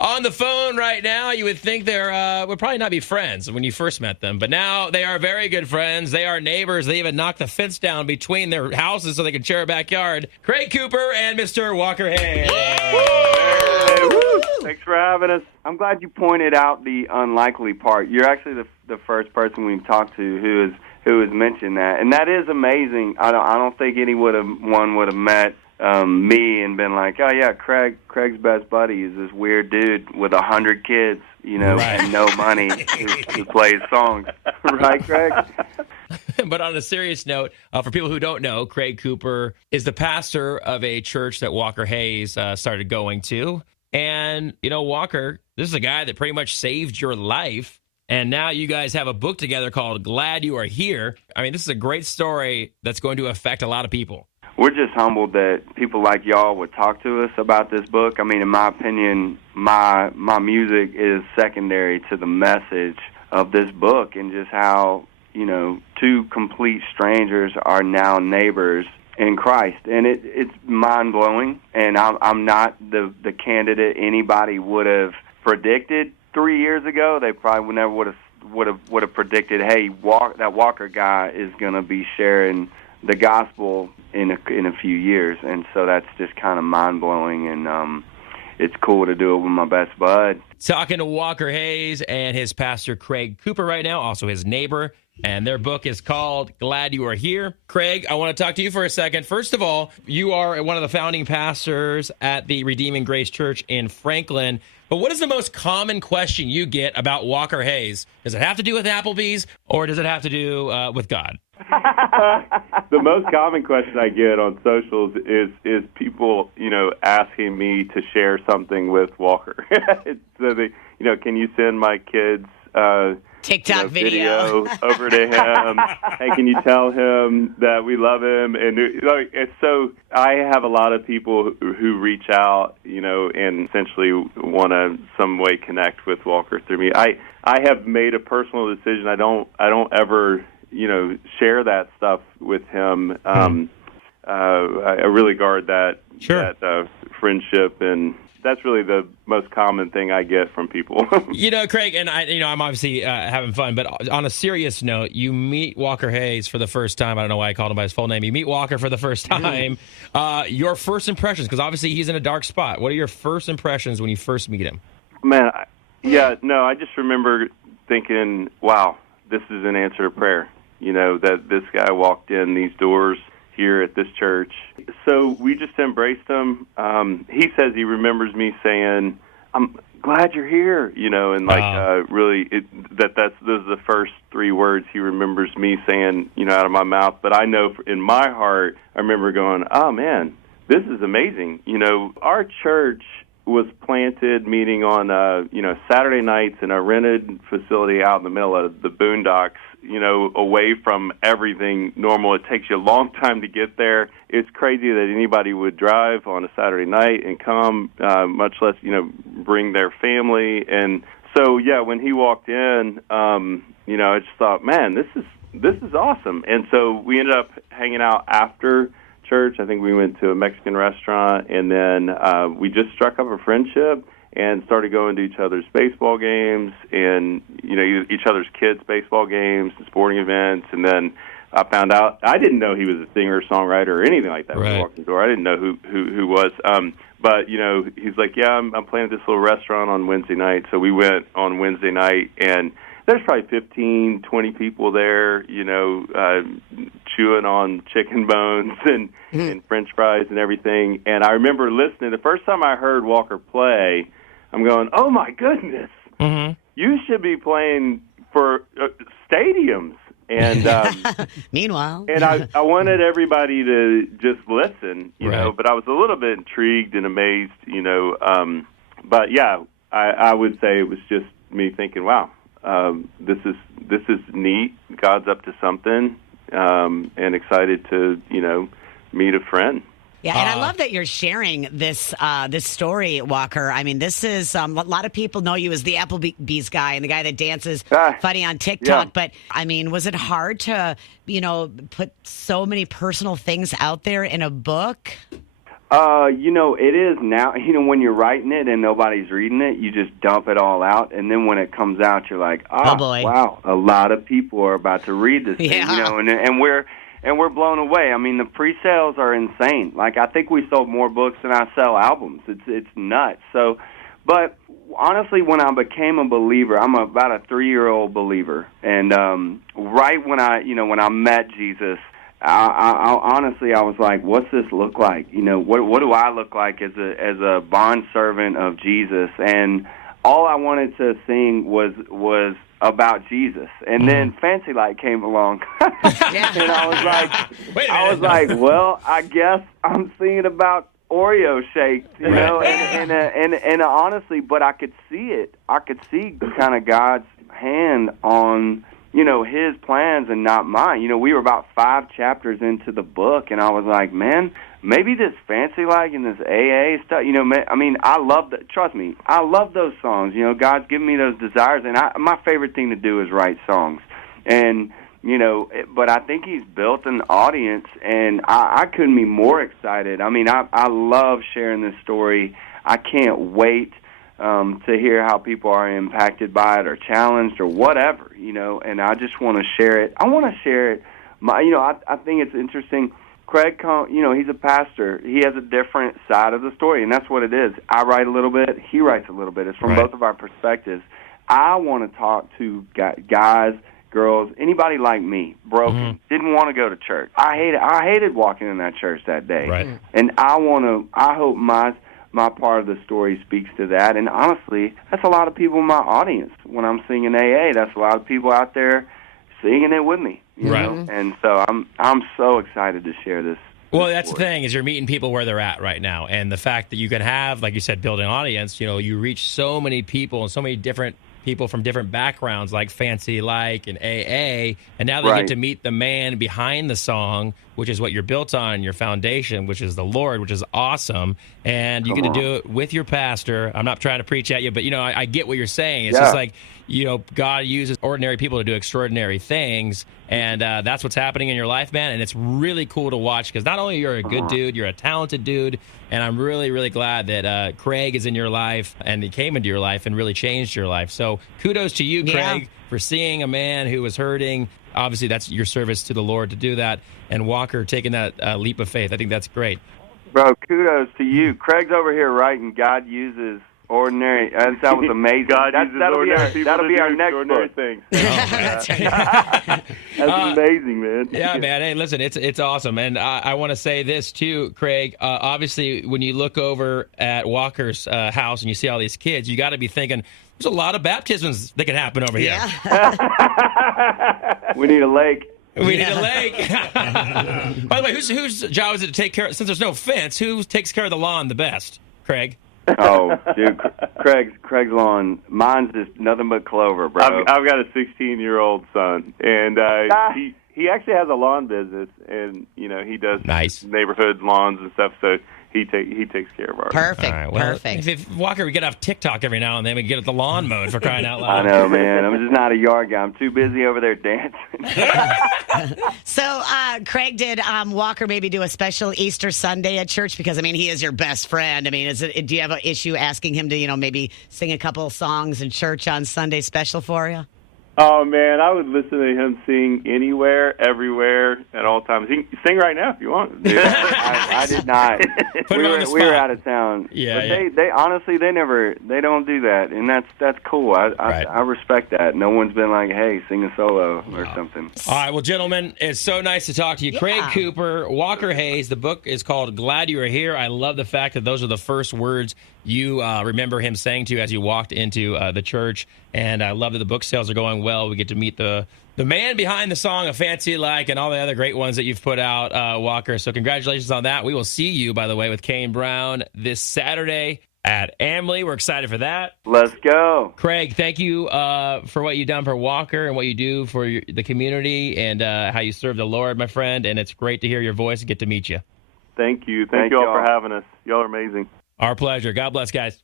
on the phone right now. You would think they're would probably not be friends when you first met them, but now they are very good friends. They are neighbors. They even knocked the fence down between their houses so they could share a backyard. Krewe Cooper and Mr. Walker Hayes. Hey, woo. Thanks for having us. I'm glad you pointed out the unlikely part. You're actually the first person we've talked to who has mentioned that, and that is amazing. I don't think anyone would have met me and been like, oh yeah, Craig's best buddy is this weird dude with 100 kids, Right. and no money who plays songs, right, Craig? But on a serious note, for people who don't know, Krewe Cooper is the pastor of a church that Walker Hayes started going to. And, Walker, this is a guy that pretty much saved your life. And now you guys have a book together called Glad You Are Here. I mean, this is a great story that's going to affect a lot of people. We're just humbled that people like y'all would talk to us about this book. I mean, in my opinion, my music is secondary to the message of this book and just how, two complete strangers are now neighbors in Christ. And it's mind-blowing, and I'm not the candidate anybody would have predicted 3 years ago. They probably never would have predicted, hey, that Walker guy is going to be sharing the gospel in a few years. And so that's just kind of mind-blowing, and it's cool to do it with my best bud. Talking to Walker Hayes and his pastor, Krewe Cooper, right now, also his neighbor. And their book is called Glad You Are Here. Craig, I want to talk to you for a second. First of all, you are one of the founding pastors at the Redeeming Grace Church in Franklin. But what is the most common question you get about Walker Hayes? Does it have to do with Applebee's, or does it have to do with God? The most common question I get on socials is people, asking me to share something with Walker. So can you send my kids TikTok video over to him? Hey, can you tell him that we love him? And it's so I have a lot of people who reach out, and essentially want to some way connect with Walker through me. I have made a personal decision. I don't ever share that stuff with him. I really guard that friendship, and that's really the most common thing I get from people. Craig, and I'm obviously having fun, but on a serious note, you meet Walker Hayes for the first time. I don't know why I called him by his full name. You meet Walker for the first time. Your first impressions, because obviously he's in a dark spot. What are your first impressions when you first meet him? Man, I just remember thinking, wow, this is an answer to prayer. That this guy walked in these doors here at this church. So we just embraced him. He says he remembers me saying, I'm glad you're here, and really those are the first three words he remembers me saying, out of my mouth. But I know in my heart, I remember going, oh man, this is amazing. Our church was planted meeting on, Saturday nights in a rented facility out in the middle of the boondocks, away from everything normal. It takes you a long time to get there. It's crazy that anybody would drive on a Saturday night and come, much less, bring their family. And so, when he walked in, I just thought, man, this is awesome. And so we ended up hanging out after church. I think we went to a Mexican restaurant, and then we just struck up a friendship and started going to each other's baseball games and, each other's kids' baseball games and sporting events. And then I found out, I didn't know he was a singer, songwriter, or anything like that when I walked in the door. I didn't know who was. But, he's like, yeah, I'm playing at this little restaurant on Wednesday night. So we went on Wednesday night, and there's probably 15, 20 people there, chewing on chicken bones and French fries and everything. And I remember listening. The first time I heard Walker play, I'm going, oh, my goodness. Mm-hmm. You should be playing for stadiums. And meanwhile, and I wanted everybody to just listen, but I was a little bit intrigued and amazed, But, yeah, I would say it was just me thinking, wow. This is neat. God's up to something, and excited to meet a friend. Yeah, and I love that you're sharing this story, Walker. I mean, this is a lot of people know you as the Applebee's guy and the guy that dances funny on TikTok. Yeah. But I mean, was it hard to put so many personal things out there in a book? It is now. When you're writing it and nobody's reading it, you just dump it all out, and then when it comes out, you're like, oh boy, wow, a lot of people are about to read this thing, and we're blown away. I mean, the pre-sales are insane. Like, I think we sold more books than I sell albums. It's nuts. So, but honestly, when I became a believer, I'm about a 3-year-old believer, and right when I met Jesus, I honestly, I was like, what's this look like? What do I look like as a bond servant of Jesus? And all I wanted to sing was about Jesus. And then Fancy Like came along. And I was like, well, I guess I'm singing about Oreo shakes, and honestly, but I could see it. I could see kind of God's hand on his plans and not mine. We were about 5 chapters into the book, and I was like, man, maybe this Fancy Like and this AA stuff, I mean, I love that. Trust me, I love those songs. God's given me those desires, and my favorite thing to do is write songs. And, but I think he's built an audience, and I couldn't be more excited. I mean, I love sharing this story. I can't wait to hear how people are impacted by it or challenged or whatever, and I just want to share it. I want to share it. I think it's interesting. Craig, he's a pastor. He has a different side of the story, and that's what it is. I write a little bit. He writes a little bit. It's from both of our perspectives. I want to talk to guys, girls, anybody like me, broken, didn't want to go to church. I hated walking in that church that day. Right. And I hope my part of the story speaks to that. And honestly, that's a lot of people in my audience. When I'm singing AA, that's a lot of people out there singing it with me. You know? And so I'm so excited to share this. Well, that's the thing, is you're meeting people where they're at right now. And the fact that you can have, like you said, build an audience, you reach so many people and so many different people from different backgrounds, like Fancy Like and AA, and now they get to meet the man behind the song, which is what you're built on, your foundation, which is the Lord, which is awesome. And you get to do it with your pastor. I'm not trying to preach at you, but, I get what you're saying. It's just like, God uses ordinary people to do extraordinary things, and that's what's happening in your life, man. And it's really cool to watch, because not only you're a good dude, you're a talented dude, and I'm really, really glad that Craig is in your life, and he came into your life and really changed your life. So kudos to you, Craig, for seeing a man who was hurting. Obviously, that's your service to the Lord to do that, and Walker taking that leap of faith. I think that's great. Bro, kudos to you. Craig's over here writing God uses ordinary. That was amazing. That'll be our next book. Things. That's amazing, man. Yeah, man. Hey, listen, it's awesome. And I want to say this, too, Craig. Obviously, when you look over at Walker's house and you see all these kids, you got to be thinking, there's a lot of baptisms that can happen over here. We need a lake. We need a lake. By the way, whose job is it to take care of, since there's no fence, who takes care of the lawn the best? Craig? Oh, dude, Craig's lawn. Mine's just nothing but clover, bro. I've got a 16-year-old son, and he actually has a lawn business, and he does neighborhood lawns and stuff. So he takes care of ours. Perfect. Right, well, perfect. If Walker would get off TikTok every now and then, we get at the lawn mode, for crying out loud. I know, man. I'm just not a yard guy. I'm too busy over there dancing. So, Craig, did Walker maybe do a special Easter Sunday at church? Because, he is your best friend. Do you have an issue asking him to, maybe sing a couple of songs in church on Sunday special for you? Oh, man, I would listen to him sing anywhere, everywhere, at all times. He can sing right now if you want. Dude, I did not. We were out of town. Yeah, but they honestly, they don't do that, and that's cool. I respect that. No one's been like, hey, sing a solo or something. All right, well, gentlemen, it's so nice to talk to you. Yeah. Craig Cooper, Walker Hayes. The book is called Glad You Are Here. I love the fact that those are the first words you remember him saying to you as you walked into the church, and I love that the book sales are going well. We get to meet the man behind the song, A Fancy Like, and all the other great ones that you've put out, Walker. So congratulations on that. We will see you, by the way, with Kane Brown this Saturday at Amley. We're excited for that. Let's go. Craig, thank you for what you've done for Walker and what you do for the community, and how you serve the Lord, my friend, and it's great to hear your voice and get to meet you. Thank you. Thank you all for having us. Y'all are amazing. Our pleasure. God bless, guys.